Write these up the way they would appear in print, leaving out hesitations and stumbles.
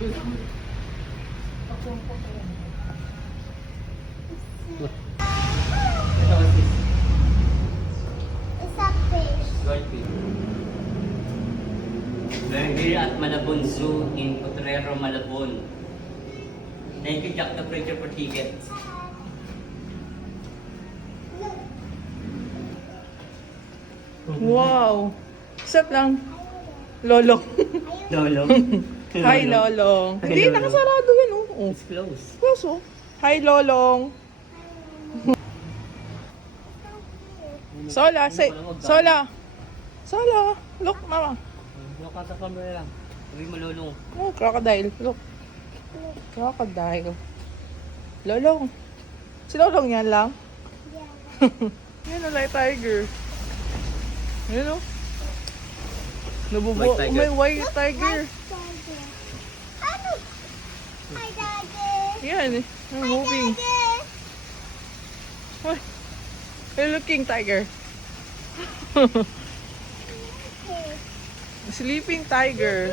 We're here at Malabon Zoo in Potrero, Malabon. Thank you, Jack the Preacher, for tickets. Wow! Sat lang. Lolong. Lolong. Hi, Lolong. Hi, Hindi, Lolong. nakasarado yan, oh. It's close. Close, oh. Hi, Lolong. Sola, say, Sola. Sola. Look, mama. Look at the camera lang. Sabi mo, Lolong. Oh, crocodile. Look. Crocodile. Lolong. Si Lolong yan lang? Yan, like tiger. Yan, oh. Nabubuo. White tiger. May white tiger. Ano? Hi, Daddy. Yan, eh. They're moving. Ay. Hey, looking tiger. Sleeping tiger.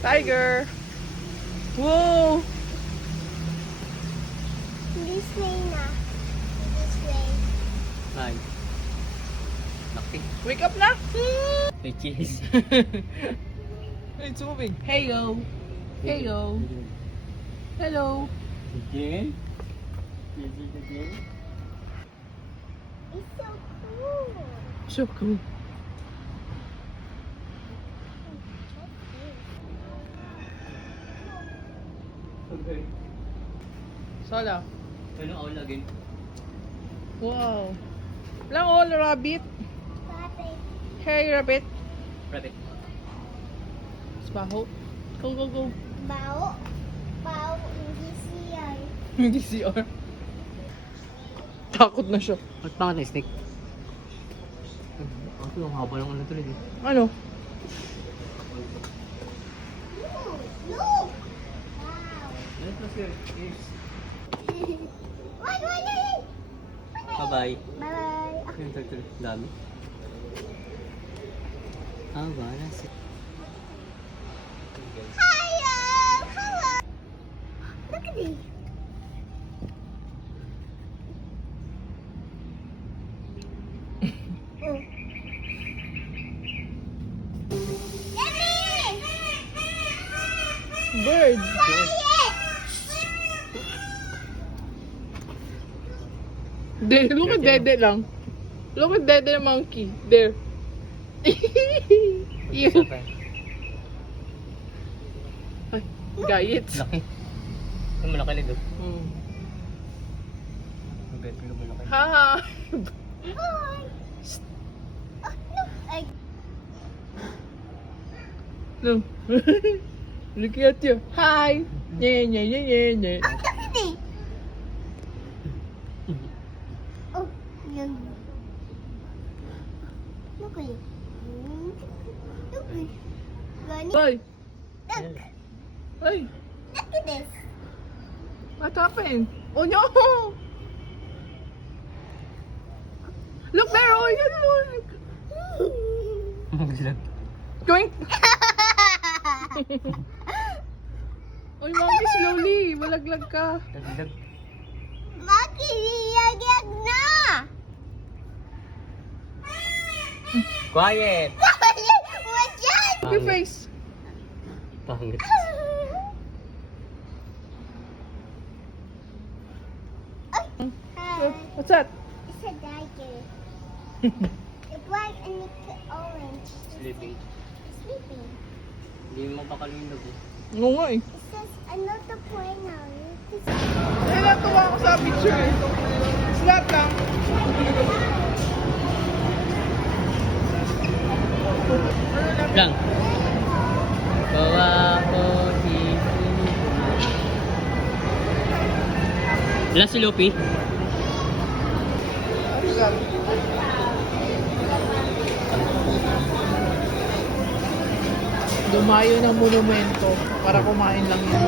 Tiger. Whoa. This way na. This way. Hi. Laki. Wake up na. May cheese. It's moving. Hey, yo. Hey, yo. Hello. Again? Again? It's so cool. So cool. Okay. Sola. Ano ako lagin? Wow. Lang all rabbit. Rabbit. Hey, rabbit. Rabbit. Baho. Go, go, go. Bao. Bao. Hindi siya. Hindi CR. Takot na siya. Ba't pangat na snake? Ako yung haba ng ano tuloy eh. Ano? Look. Wow. Ano ito sir? Yes. Wait, wait, wait. Bye-bye. Bye-bye. Yung turtle. Dami. Ah, wala si... Hello. Hello. Look at this. Bird. There, look at Dede lang. Look at Dede the monkey. There. Yun. Ay, gayets. Laki. Ano malaki lang doon? Hmm. Ang bet ko malaki. Ha. Hi. Oh, look. Ay, No. Look at you. Hi. Nye, nye, nye, nye, nye. ang look at it. Oh, yun. Look at it. Look at it. Gani. Ay. Look. Ay. Look at this. What happened? Oh no. Look there. Oh, yan, look. Sila. Going. Oy, monkey, slowly. Malaglag ka. Dagdag. Makiyagag na. Quiet! What's that? Your face. Pangit. Hi. What's that? It's a tiger. The black and the orange. Sleeping. Sleeping. Hindi mo pakalindog eh. Oo nga eh. It says another plane now. Eh, natuwa ako sa picture eh. Slap lang. Lang. Bawa ko si... Wala si Luffy? Dumayo ng monumento para kumain lang yan.